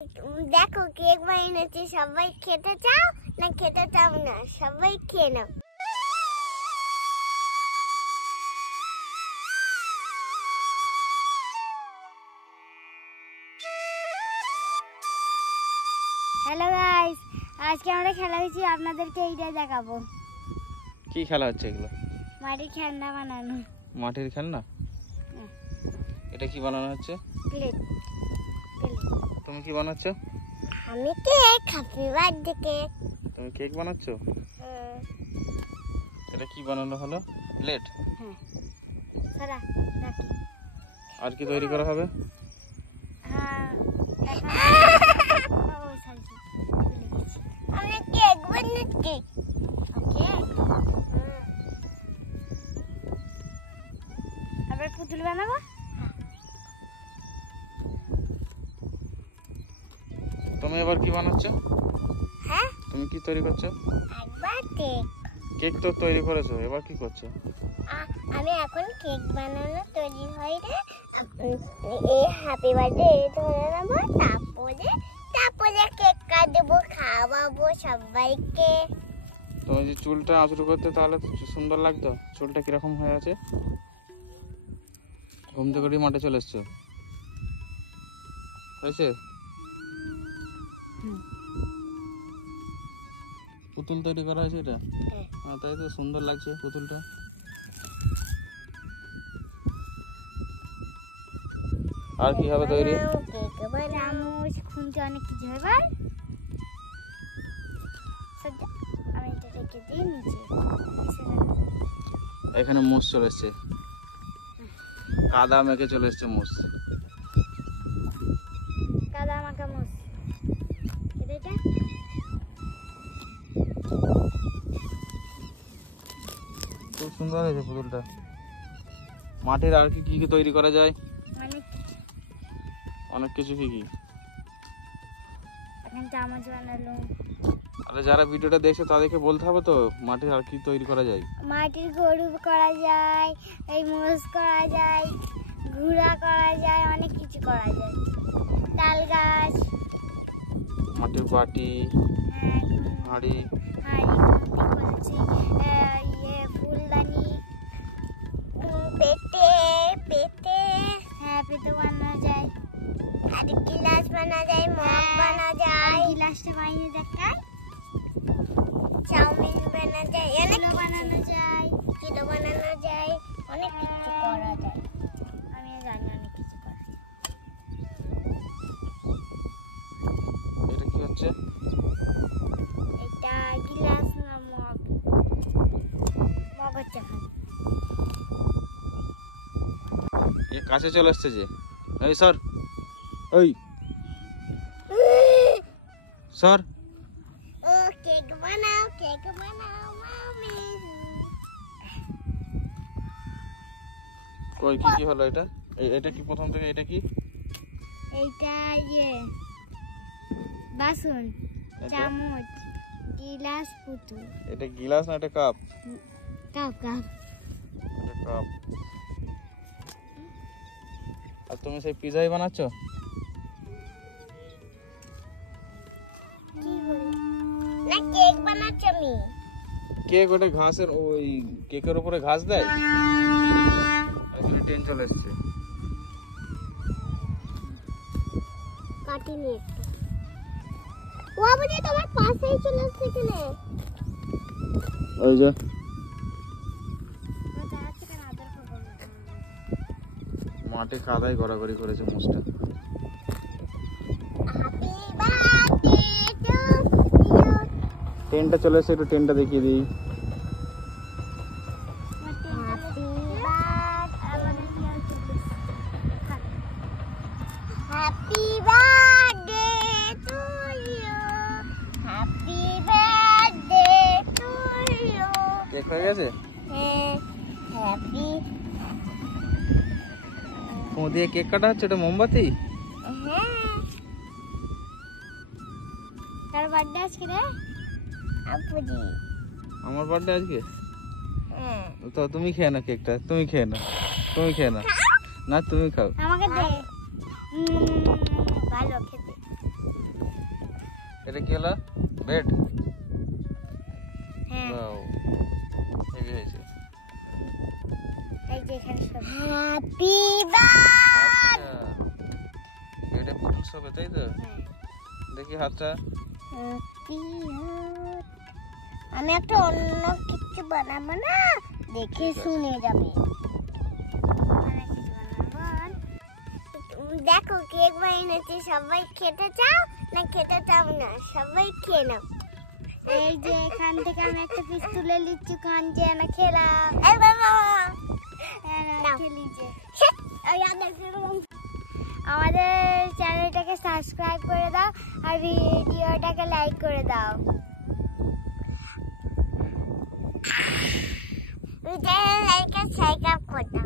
দেখো কেক বানিয়েছি, সবাই খেতে চাও না খেতে চাও না? সবাই খেয়ে নাও। হ্যালো গাইস, আজকে আমরা খেলা হয়েছি, আপনাদেরকে এইটাই দেখাবো। কি খেলা হচ্ছে এগুলো? মাটির খেলনা বানানো। মাটির খেলনা? এটা কি বানানো হচ্ছে? প্লেট। তুমি কি বানাচ্ছো? আমি কেক, হ্যাপি বার্থডে কেক। তুমি কেক বানাচ্ছো? এটা কি বানানো হলো? প্লেট? হ্যাঁ। সারা রাখি। আর কি তৈরি করা হবে? হ্যাঁ, আমি কেক বানাচ্ছি। ওকে। আবার পুতুল বানাবো। তুমি এবার কি বানাচ্ছো? হ্যাঁ, তুমি কি তৈরি করছো? একবার কেক। কেক তো তৈরি করেছো, এবার কি করছো? আমি এখন কেক বানানো তৈরি হয়ে এই হ্যাপি বার্থডে ধরে নেবো, তারপরে কেক কাটবো, খাওয়াবো সবাইকে। তুমি যে চুলটা আঁচড় করতে, তাহলে তো সুন্দর লাগতো। চুলটা কিরকম হয়ে আছে? ঘুম থেকে উঠে মাঠে চলে এসছো, হয়েছে? পুতুল তৈরি করা হয়েছে এটা? হ্যাঁ, তাই তো সুন্দর লাগছে পুতুলটা। আর কি হবে তৈরি? কেক বানাবো, খুনতে অনেক কিছু হবে। আমি এটা রেখে দিই নিচে। এখানে মোষ চলে এসছে, কাদা মেখে চলে এসছে মোষ। কাদা মাখা মোষ। এটা খুব সুন্দর হয়েছে পুতুলটা। মাটির আর কি কি তৈরি করা যায়? অনেক কিছু। কি কি? এখন চামচ বানালো। আরে যারা ভিডিওটা দেখছে তাদেরকে বলতে হবে তো মাটির আর কি তৈরি করা যায়। মাটির গরু করা যায়, এই মোষ করা যায়, ঘোড়া করা যায়, অনেক কিছু করা যায়। তাল গাছ, মাটির বাটি, হাঁড়ি, ফুলদানি, পেটে বানানো যায়, আর গিলাস বানা যায়, মগ বানা যায়। গিলাসটা বানিয়ে দেখায়। চাউমিন বানা যায়, কিলো বানানো যায়, অনেক কিছু করা যায়। আমি জানি অনেক কিছু করা যায়। এটা কি হচ্ছে? এটা গিলাস না মগ হচ্ছে। এ কাছে চলে আসছে যে। এই সর, ওই সর। ও কেক বানাও মামি। কই কি কি হলো এটা? এটা কি প্রথম থেকে? এটা কি? এইটা বাসন, চামচ, গিলাস, পুতুল। এটা গিলাস না এটা কাপ? কাপ। এটা কাপ। আর তুমি সেই পিজাই বানাচ্ছো? না, কেক বানাচ্ছি আমি। কেক ওটা ঘাসের, ওই কেকের উপরে ঘাস দেয়। এখানে ট্রেন চলে এসছে। কাটিনি একটু। ও বুঝি তোমার পাশেই চলে এসছে কেনে? ওই যে মাঠে কাদায় গড়াগড়ি করেছে মোষটা। ট্রেনটা চলে এসে, একটু ট্রেনটা দেখিয়ে দিই। Happy birthday to you, happy birthday to you. Cake হয়ে গেছে? হ্যাঁ, হ্যাপি। ফোঁ দিয়ে কেক কাটা হচ্ছে, এটা মোমবাতি? হ্যাঁ। কার বার্থডে আজকে রে? আপুজি। আমার বার্থডে আজকে? হ্যাঁ। তো তুমি খেয়ে না কেকটা, তুমি খেয়ে না। না তুমি খাও। আমাকে দে। ভালো খেতে। এটা কি হলো? বেড? হ্যাঁ বাও, হেভি হয়েছে। এই যে এখানে সব হ্যাপি বার্থডে। আচ্ছা, এটা পুতুল শোবে তাই তো? দেখি হাতটা। আমি একটা অন্য কিছু বানাবো না, দেখে শুনে যাবে। দেখো কেক বানিয়েছি, সবাই খেতে চাও না খেতে চাও না? সবাই খেয়ে নাও। এই যে এখান থেকে আমি একটা পিস তুলে নিচ্ছি, কাঞ্চে না খেলাম। আমাদের চ্যানেলটাকে সাবস্ক্রাইব করে দাও আর ভিডিওটাকে লাইক করে দাও। লাইক আর সাবস্ক্রাইব করতে